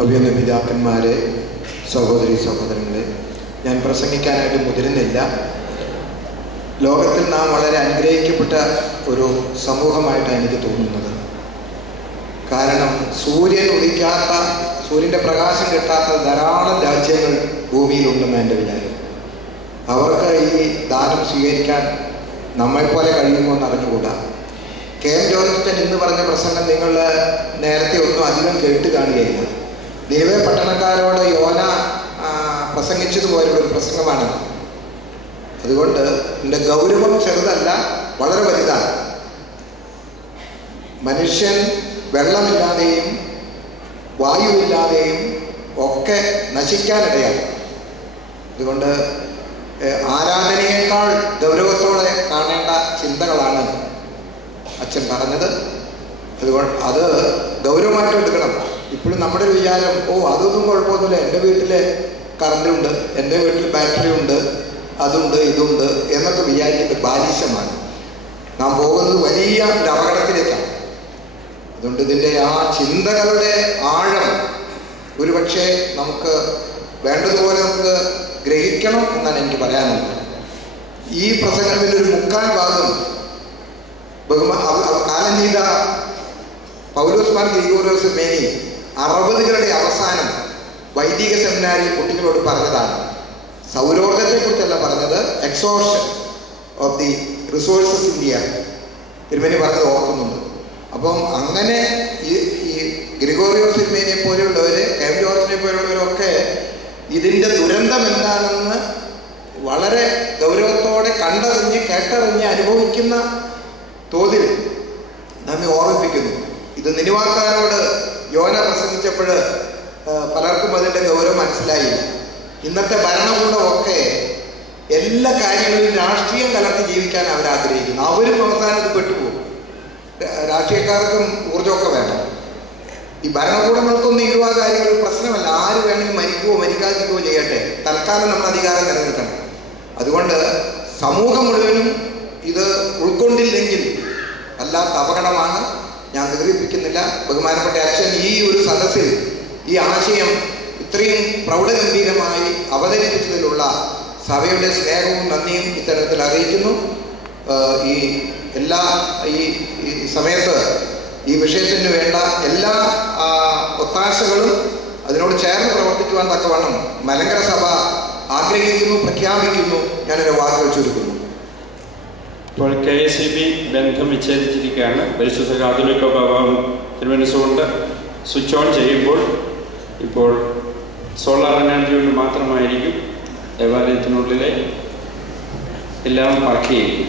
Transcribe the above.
അഭിനന്ദ പിതാക്കന്മാരെ, സഹോദരി സഹോദരങ്ങളെ, ഞാൻ പ്രസംഗിക്കാനായിട്ട് മുതിരുന്നില്ല. ലോകത്തിൽ നാം വളരെ അനുഗ്രഹിക്കപ്പെട്ട ഒരു സമൂഹമായിട്ടാണ് എനിക്ക് തോന്നുന്നത്. കാരണം സൂര്യൻ്റെ പ്രകാശം കിട്ടാത്ത ധാരാളം രാജ്യങ്ങൾ ഭൂമിയിലുണ്ടെന്ന് എൻ്റെ വിചാരം. അവർക്ക് ഈ ദാനം സ്വീകരിക്കാൻ നമ്മളെപ്പോലെ കഴിയുമോ എന്ന് അറിഞ്ഞുകൂടാ. കെ.എം. ജോർജ് ഇന്ന് പറഞ്ഞ പ്രസംഗം നിങ്ങൾ നേരത്തെ ഒന്നും അധികം കേട്ട് കാണുകയില്ല. നിലവെ പട്ടണക്കാരോട് യോന പ്രസംഗിച്ചതുപോലുള്ളൊരു പ്രസംഗമാണത്. അതുകൊണ്ട് എൻ്റെ ഗൗരവം ചെറുതല്ല, വളരെ വലുതാണ്. മനുഷ്യൻ വെള്ളമില്ലാതെയും വായുവില്ലാതെയും ഒക്കെ നശിക്കാനിടയാണ്. അതുകൊണ്ട് ആരാധനയേക്കാൾ ഗൗരവത്തോടെ കാണേണ്ട ചിന്തകളാണ് അച്ഛൻ പറഞ്ഞത്. അതുകൊണ്ട് അത് ഗൗരവമായിട്ട് എടുക്കണം. ഇപ്പോഴും നമ്മുടെ ഒരു വിചാരം, അതൊന്നും കുഴപ്പമൊന്നുമില്ല, എൻ്റെ വീട്ടിൽ കറണ്ടുണ്ട്, എൻ്റെ വീട്ടിൽ ബാറ്ററി ഉണ്ട്, അതുണ്ട് ഇതുണ്ട് എന്നൊക്കെ വിചാരിക്കുന്നത് ബാലിശമാണ്. നാം പോകുന്നത് വലിയ ഒരു അപകടത്തിലേക്കാണ്. അതുകൊണ്ട് ഇതിൻ്റെ ആ ചിന്തകളുടെ ആഴം ഒരുപക്ഷെ നമുക്ക് വേണ്ടതുപോലെ നമുക്ക് ഗ്രഹിക്കണം എന്നാണ് എനിക്ക് പറയാനുള്ളത്. ഈ പ്രസംഗത്തിൻ്റെ ഒരു മുക്കാൽ ഭാഗം കാലം ചെയ്ത പൗലോസ് മാർ ഗ്രിഗോറിയോസ് മേനി 60കളുടെ അവസാനം വൈദിക സെമിനാരിൽ കുട്ടികളോട് പറഞ്ഞതാണ്. സൗരോർജത്തെക്കുറിച്ചല്ല പറഞ്ഞത്, extortion of the resources India തിരുമേനി പറഞ്ഞത് ഓർക്കുന്നുണ്ട്. അപ്പം അങ്ങനെ ഈ ഗ്രിഗോറിയോസ് തിരുമേനിയെ പോലെയുള്ളവർ, കെ.എം. ജോർജിനെ പോലെയുള്ളവരൊക്കെ ഇതിൻ്റെ ദുരന്തം എന്താണെന്ന് വളരെ ഗൗരവത്തോടെ കണ്ടറിഞ്ഞ് കേട്ടറിഞ്ഞ് അനുഭവിക്കുന്ന തോതിൽ നമ്മെ ഓർമ്മിപ്പിക്കുന്നു. ഇത് നിനിവാക്കാരോട് യോന പ്രസംഗിച്ചപ്പോൾ പലർക്കും അതിൻ്റെ ഗൗരവം മനസ്സിലായില്ല. ഇന്നത്തെ ഭരണകൂടമൊക്കെ എല്ലാ കാര്യങ്ങളിലും രാഷ്ട്രീയം കലർത്തി ജീവിക്കാൻ അവരാഗ്രഹിക്കുന്നു. അവരും അവസാനത്ത് പെട്ടുപോകും. രാഷ്ട്രീയക്കാർക്കും ഊർജ്ജമൊക്കെ വേണം. ഈ ഭരണകൂടങ്ങൾക്കൊന്നും ഈ കാര്യങ്ങൾ പ്രശ്നമല്ല. ആര് വേണമെങ്കിൽ മരിക്കുകയോ മരിക്കാതിരിക്കുകയോ ചെയ്യട്ടെ, തൽക്കാലം നമ്മൾ അധികാരം നിലനിൽക്കണം. അതുകൊണ്ട് സമൂഹം മുഴുവനും ഇത് ഉൾക്കൊണ്ടില്ലെങ്കിൽ വല്ലാത്ത അപകടമാണ്. ഞാൻ ദീർഘിപ്പിക്കുന്നില്ല. ബഹുമാനപ്പെട്ട അച്ഛൻ ഈ ഒരു സദസ്സിൽ ഈ ആശയം ഇത്രയും പ്രൗഢഗംഭീരമായി അവതരിപ്പിച്ചതിലുള്ള സഭയുടെ സ്നേഹവും നന്ദിയും ഇത്തരത്തിൽ അറിയിക്കുന്നു. ഈ സമയത്ത് ഈ വിഷയത്തിന് വേണ്ട എല്ലാ ഒത്താശകളും അതിനോട് ചേർന്ന് പ്രവർത്തിക്കുവാൻ തക്കവണ്ണം മലങ്കര സഭ ആഗ്രഹിക്കുന്നു, പ്രഖ്യാപിക്കുന്നു. ഞാനൊരു വാക്കുകൾ ചുരുക്കുന്നു. ഇപ്പോൾ KSEB ബന്ധം വിച്ഛേദിച്ചിരിക്കുകയാണ്. പരിശുദ്ധ കാതോലിക്ക ബാബാവും തിരുമനസ്സുകൊണ്ട് സ്വിച്ച് ഓൺ ചെയ്യുമ്പോൾ ഇപ്പോൾ സോളാർ എനർജി കൊണ്ട് മാത്രമായിരിക്കും ദേവാലയത്തിനുള്ളിലെ എല്ലാം വർക്ക് ചെയ്യും.